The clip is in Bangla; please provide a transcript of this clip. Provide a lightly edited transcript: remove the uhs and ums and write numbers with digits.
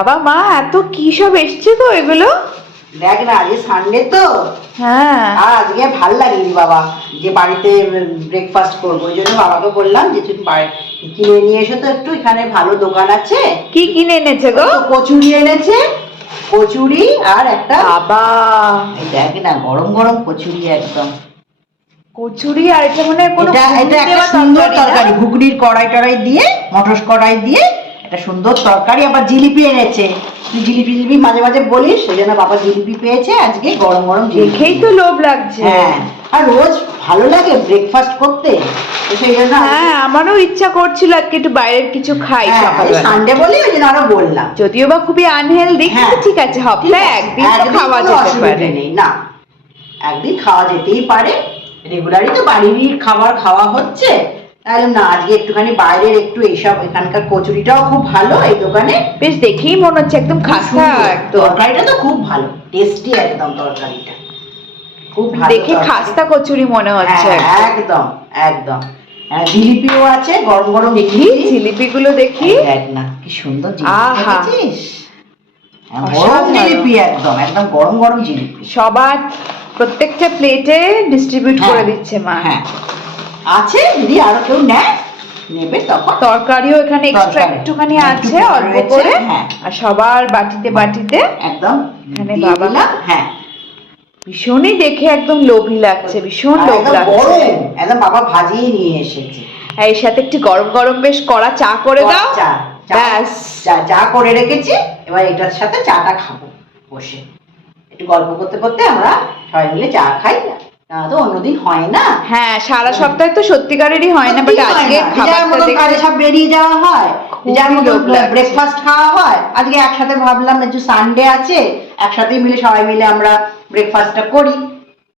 বাবা মা এত কি সব এসছে তো এগুলো। দেখ না, আজকে সানডে তো। হ্যাঁ, আর আজকে ভাল লাগেনি বাবা যে বাড়িতে ব্রেকফাস্ট করবো, ওই জন্য বাবাকে বললাম যে তুমি কিনে নিয়ে এসো তো একটু, এখানে ভালো দোকান আছে। কি কিনে এনেছে গো? কচুরি এনেছে, কচুরি আর একটা বাবা দেখ না, গরম গরম কচুরি একদম। কচুরি আর এটা মানে কোনো এটা একটা সুন্দর তরকারি, ঘুগনির কড়াই টড়াই দিয়ে, মটর কড়াই দিয়ে একটা সুন্দর তরকারি। আবার জিলিপি এনেছে, তুই জিলিপি জিলিপি মাঝে মাঝে বলিস, সেই জন্য বাবা জিলিপি পেয়েছে আজকে, গরম গরম দেখেই তো লোভ লাগছে। হ্যাঁ, আর রোজ ভালো লাগে ব্রেকফাস্ট করতে, তো সেই জন্য হ্যাঁ আমারও ইচ্ছা করছিল আজকে একটু বাইরের কিছু খাই সকালবেলা। সানডে বলি ওই জন্য আরো বললাম। যদিও বা খুবই আনহেলদি, কিন্তু ঠিক আছে, সপ্তাহে একদিন তো খাওয়া যেতে পারে। না, একদিন খাওয়া যেতেই পারে, রেগুলারই তো বাড়ির খাবার খাওয়া হচ্ছে, তাহলে না আজকে একটুখানি বাইরের একটু এইসব। এখানকার কচুরিটাও খুব ভালো এই দোকানে, বেশ দেখেই মনে হচ্ছে একদম খাসা, একদম তরকারিটা তো খুব ভালো, টেস্টি একদম তরকারিটা, খুব ভালো দেখে খাস্তা কচুরি মনে হচ্ছে। একদম একদম। জিলিপিও আছে গরম গরম। দেখি জিলিপি গুলো দেখি। দেখ না কি সুন্দর জিলিপি দেখেছিস, গরম জিলিপি, একদম একদম গরম গরম জিলিপি, সবার প্রত্যেকটা প্লেটে ডিস্ট্রিবিউট করে দিচ্ছে মা। হ্যাঁ আছে, যদি আরো কেউ নেবে তখন। তরকারিও এখানে এক্সট্রা একটুখানি আছে অল্প করে, আর সবার বাটিতে বাটিতে একদম এখানে বাবা। হ্যাঁ, ভীষণই দেখে একদম লোভী লাগছে, ভীষণ লোভ লাগছে। একদম বাবা ভাজিয়ে নিয়ে এসেছে। আর এর সাথে একটু গরম গরম বেশ কড়া চা করে দাও, ব্যাস। চা করে রেখেছি, এবার এটার সাথে চাটা খাবো বসে, একটু গল্প করতে করতে আমরা সবাই মিলে চা খাই। না তো অন্যদিন হয় না। হ্যাঁ, সারা সপ্তাহে তো সত্যিকারেরই হয় না, বাট আজকে খাবারটা দেখে সব বেরিয়ে যাওয়া হয়, যার মতো ব্রেকফাস্ট খাওয়া হয়। আজকে একসাথে ভাবলাম একটু সানডে আছে, একসাথে মিলে সবাই মিলে আমরা ব্রেকফাস্টটা করি।